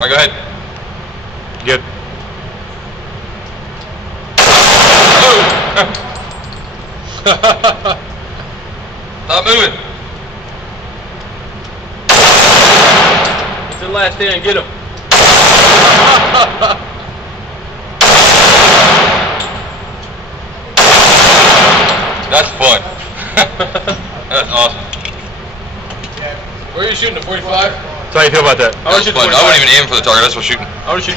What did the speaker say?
Alright, go ahead. Good. Stop moving. It's the last stand, get him. That's fun. That's awesome. Where are you shooting, the 45? So how you feel about that? That was fun. I wasn't even aiming for the target, that's what shooting. I was shooting.